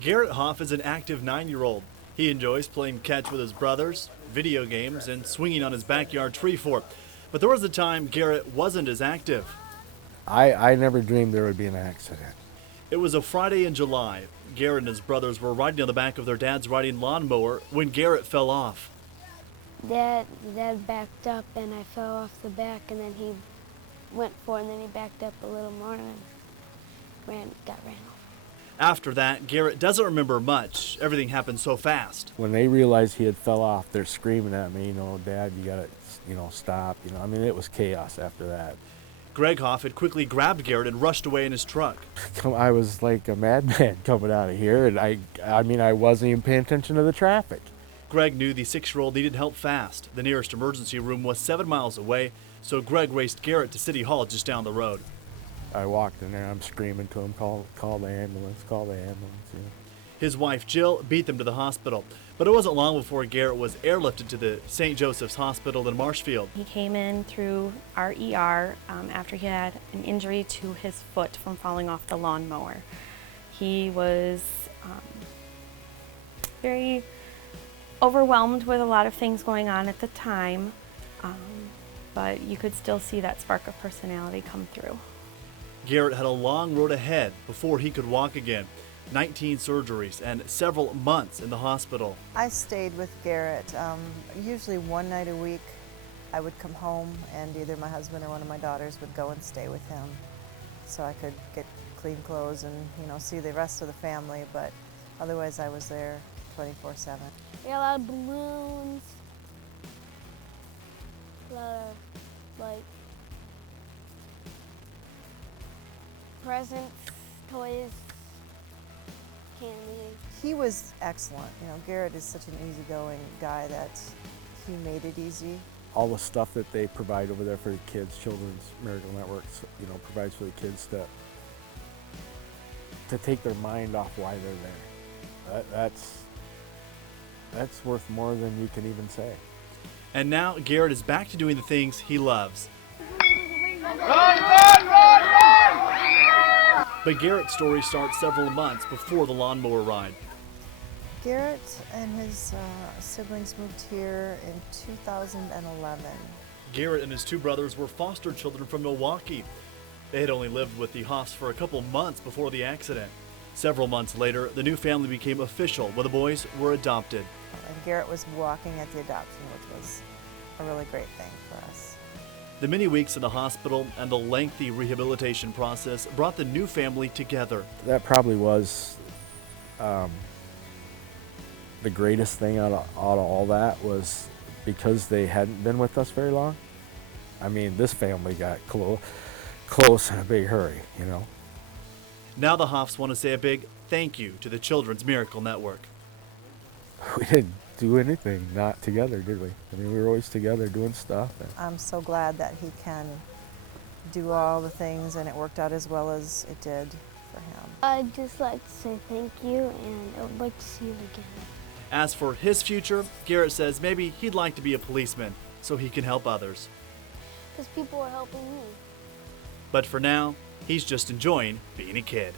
Garrett Hoff is an active 9-year-old. He enjoys playing catch with his brothers, video games, and swinging on his backyard tree fort. But there was a time Garrett wasn't as active. I never dreamed there would be an accident. It was a Friday in July. Garrett and his brothers were riding on the back of their dad's riding lawnmower when Garrett fell off. Dad backed up and I fell off the back, and then he went for it, and then he backed up a little more and got ran over. After that, Garrett doesn't remember much. Everything happened so fast. When they realized he had fell off, they're screaming at me, Dad, you gotta, stop. It was chaos after that. Greg Hoff had quickly grabbed Garrett and rushed away in his truck. I was like a madman coming out of here, and I wasn't even paying attention to the traffic. Greg knew the 6-year-old needed help fast. The nearest emergency room was 7 miles away, so Greg raced Garrett to City Hall just down the road. I walked in there, I'm screaming to him, call the ambulance, call the ambulance. His wife, Jill, beat them to the hospital. But it wasn't long before Garrett was airlifted to the St. Joseph's Hospital in Marshfield. He came in through our ER after he had an injury to his foot from falling off the lawnmower. He was very overwhelmed with a lot of things going on at the time, but you could still see that spark of personality come through. Garrett had a long road ahead before he could walk again. 19 surgeries and several months in the hospital. I stayed with Garrett. Usually one night a week I would come home and either my husband or one of my daughters would go and stay with him so I could get clean clothes and see the rest of the family, but otherwise I was there 24/7. We had a lot of balloons, a lot of presents, toys, candy. He was excellent. Garrett is such an easygoing guy that he made it easy. All the stuff that they provide over there for the kids, Children's Miracle Networks, provides for the kids to take their mind off why they're there. That's worth more than you can even say. And now Garrett is back to doing the things he loves. But Garrett's story starts several months before the lawnmower ride. Garrett and his siblings moved here in 2011. Garrett and his 2 brothers were foster children from Milwaukee. They had only lived with the Hoffs for a couple months before the accident. Several months later, the new family became official when the boys were adopted. And Garrett was walking at the adoption, which was a really great thing for us. The many weeks in the hospital and the lengthy rehabilitation process brought the new family together. That probably was the greatest thing out of all that, was because they hadn't been with us very long. This family got close in a big hurry, Now the Hoffs want to say a big thank you to the Children's Miracle Network. We didn't do anything not together, did we? We were always together doing stuff. I'm so glad that he can do all the things and it worked out as well as it did for him. I'd just like to say thank you, and I would like to see you again. As for his future, Garrett says maybe he'd like to be a policeman so he can help others. Because people are helping me. But for now, he's just enjoying being a kid.